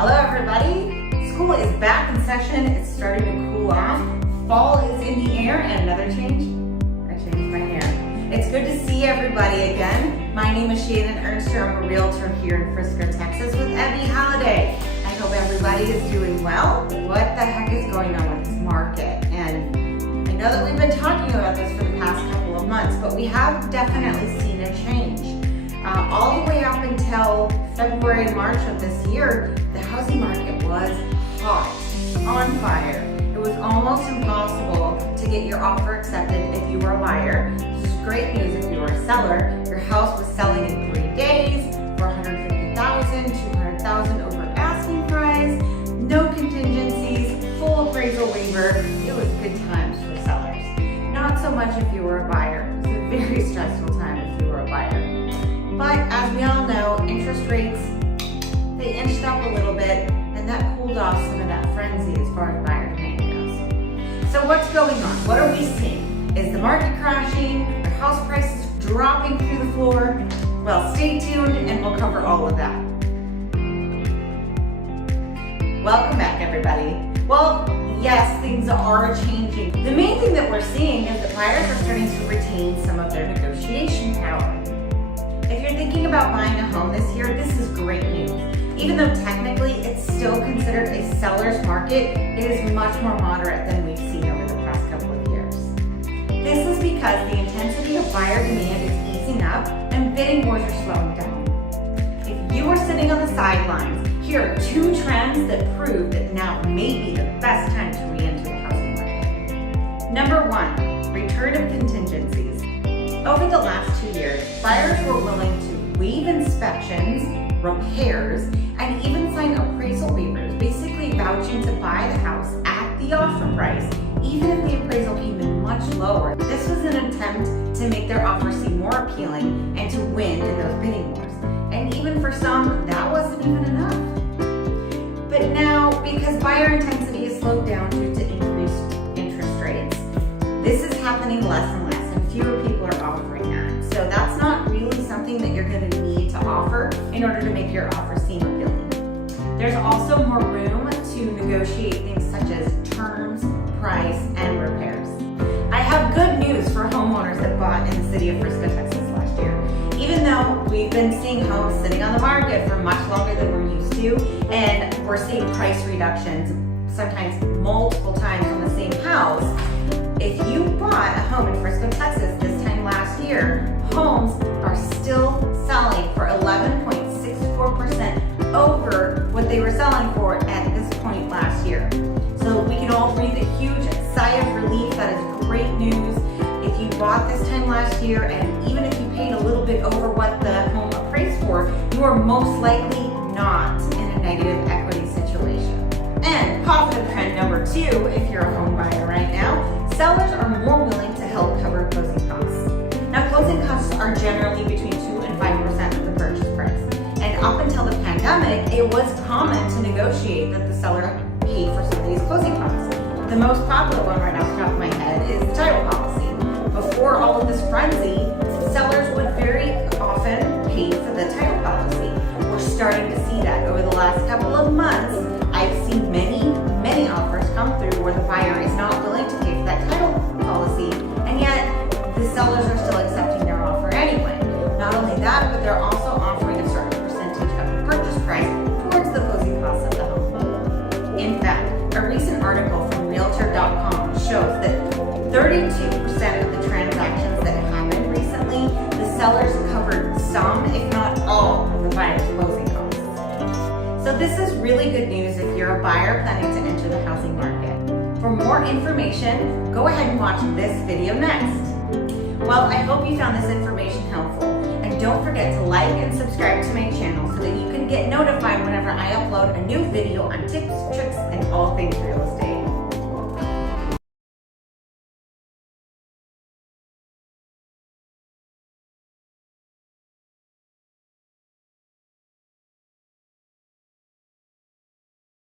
Hello everybody! School is back in session. It's starting to cool off. Fall is in the air and another change. I changed my hair. It's good to see everybody again. My name is Shannon Ernster. I'm a realtor here in Frisco, Texas with Ebby Holiday. I hope everybody is doing well. What the heck is going on with this market? And I know that we've been talking about this for the past couple of months, but we have definitely seen a change. All the way up until February and March of this year, the housing market was hot, on fire. It was almost impossible to get your offer accepted if you were a buyer. This is great news if you were a seller. Your house was selling in 3 days for $150,000, $200,000 over asking price, no contingencies, full appraisal waiver. It was good times for sellers. Not so much if you were a buyer. It was a very stressful time if you were a buyer. But as we all know, interest rates, they inched up a little bit, and that cooled off some of that frenzy as far as buyer demand goes. So what's going on? What are we seeing? Is the market crashing? Are house prices dropping through the floor? Well, stay tuned and we'll cover all of that. Welcome back, everybody. Well, yes, things are changing. The main thing that we're seeing is that buyers are starting to retain some of their negotiation power. If you're thinking about buying a home this year, this is great news. Even though technically it's still considered a seller's market, it is much more moderate than we've seen over the past couple of years. This is because the intensity of buyer demand is easing up and bidding wars are slowing down. If you are sitting on the sidelines, here are 2 trends that prove that now may be the best time to re-enter the housing market. Number 1, return of contingencies. Over the last 2 years, buyers were willing to waive inspections, repairs, and even sign appraisal waivers, basically vouching to buy the house at the offer price, even if the appraisal came in much lower. This was an attempt to make their offer seem more appealing and to win in those bidding wars. And even for some, that wasn't even enough. But now, because buyer intensity has slowed down due to increased interest rates, this is happening less and less, and fewer people are offering that. So that's not really something that you're going to need to offer in order to make your offer seem appealing. There's also more room to negotiate things such as terms, price, and repairs. I have good news for homeowners that bought in the city of Frisco, Texas last year. Even though we've been seeing homes sitting on the market for much longer than we're used to, and we're seeing price reductions sometimes multiple times on the same house, if you bought a home in Frisco, Texas this time last year, homes are still selling for 11.64% over what they were selling for at this point last year. So we can all breathe a huge sigh of relief. That is great news. If you bought this time last year, and even if you paid a little bit over what the home appraised for, you are most likely not in a negative equity situation. And positive trend number 2, if you're a home buyer right now, sellers are more willing to help cover closing costs. Now, closing costs are generally between 2 and 5% of the purchase price. And up until the pandemic, it was common to negotiate that the seller paid for some of these closing costs. The most popular one right off the top of my head is the title policy. Before all of this frenzy, sellers would very often pay for the title policy. We're starting to see that over the last couple of months. I've seen many offers come through where the buyer is not willing to pay for that title policy, and yet the sellers are still accepting their offer anyway. Not only that, but they're also offering a certain percentage of the purchase price towards the closing costs of the home. In fact, a recent article from Realtor.com shows that 32% of the transactions that happened recently, the sellers covered some, if not all, of the buyer's closing costs. So this is really good news if you're a buyer planning to enter the housing market. For more information, go ahead and watch this video next. Well, I hope you found this information helpful. And don't forget to like and subscribe to my channel so that you can get notified whenever I upload a new video on tips, tricks, and all things real estate.